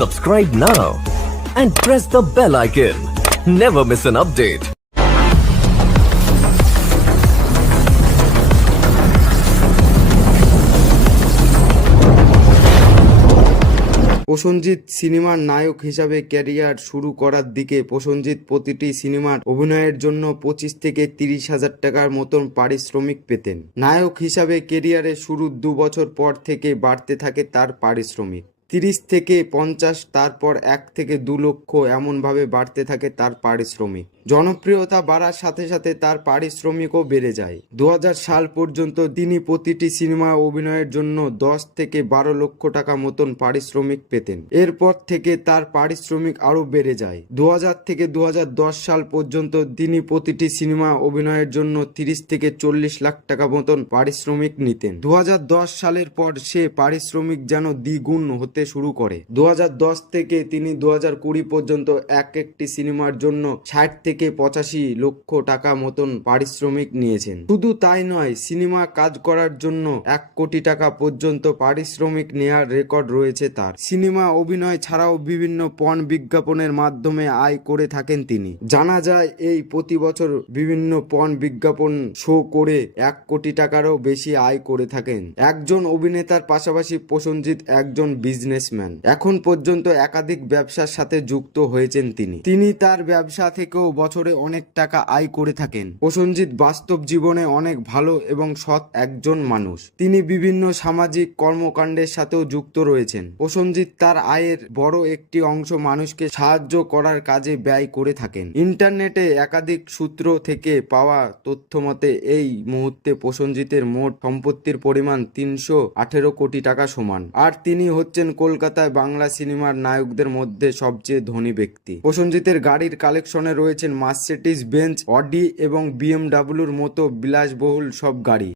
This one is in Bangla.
Subscribe now and press the bell icon. Never miss an update. Prosenjit সিনেমার নায়ক হিসাবে ক্যারিয়ার শুরু করার দিকে প্রসেনজিৎ প্রতিটি সিনেমার অভিনয়ের জন্য 25 থেকে 30,000 টাকার মতন পারিশ্রমিক পেতেন। নায়ক হিসাবে ক্যারিয়ারের শুরুর 2 বছর পর থেকে বাড়তে থাকে তার পারিশ্রমিক 30 থেকে 50, তারপর 1 থেকে 2 লক্ষ এমনভাবে বাড়তে থাকে তার পারিশ্রমিক। জনপ্রিয়তা বাড়ার সাথে সাথে তার পারিশ্রমিকও বেড়ে যায়। 2000 সাল পর্যন্ত তিনি প্রতিটি সিনেমা অভিনয়ের জন্য 10 থেকে 12 লক্ষ টাকা মতন পারিশ্রমিক পেতেন। এরপর থেকে তার পারিশ্রমিক আরও বেড়ে যায়। 2000 থেকে 2010 সাল পর্যন্ত তিনি প্রতিটি সিনেমা অভিনয়ের জন্য 30 থেকে 40 লাখ টাকা মতন পারিশ্রমিক নিতেন। 2010 সালের পর সে পারিশ্রমিক যেন দ্বিগুণ হতে শুরু করে। 2010 থেকে তিনি 2020 পর্যন্ত একটি সিনেমার জন্য 60 থেকে 85 লক্ষ টাকা মতন পারিশ্রমিক নিয়েছেন। শুধু তাই নয়, সিনেমা কাজ করার জন্য 1 কোটি টাকা পর্যন্ত পারিশ্রমিক নেওয়ার রেকর্ড রয়েছে তার। সিনেমা অভিনয় ছাড়াও বিভিন্ন পণ বিজ্ঞাপনের মাধ্যমে আয় করে থাকেন তিনি। জানা যায় এই প্রতি বছর বিভিন্ন পণ বিজ্ঞাপন শো করে 1 কোটি টাকারও বেশি আয় করে থাকেন। একজন অভিনেতার পাশাপাশি প্রসেনজিৎ একজন বিজনেসম্যান। এখন পর্যন্ত একাধিক ব্যবসার সাথে যুক্ত হয়েছেন তিনি তার ব্যবসা থেকেও বছরে অনেক টাকা আয় করে থাকেন। প্রসেনজিৎ বাস্তব জীবনে অনেক ভালো এবং সৎ একজন মানুষ। তিনি বিভিন্ন সামাজিক কর্মকাণ্ডের সাথেও যুক্ত রয়েছেন। প্রসেনজিৎ তার আয়ের বড় একটি অংশ মানুষকে সাহায্য করার কাজে ব্যয় করে থাকেন। ইন্টারনেটে একাধিক সূত্র থেকে পাওয়া তথ্য মতে এই মুহূর্তে প্রসেনজিতের মোট সম্পত্তির পরিমাণ 318 কোটি টাকা সমান। আর তিনি হচ্ছেন কলকাতায় বাংলা সিনেমার নায়কদের মধ্যে সবচেয়ে ধনী ব্যক্তি। প্রসেনজিতের গাড়ির কালেকশনে রয়েছেন মার্সিডিজ বেঞ্জ, অডি এবং বিএমডব্লিউর মতো বিলাসবহুল সব গাড়ি।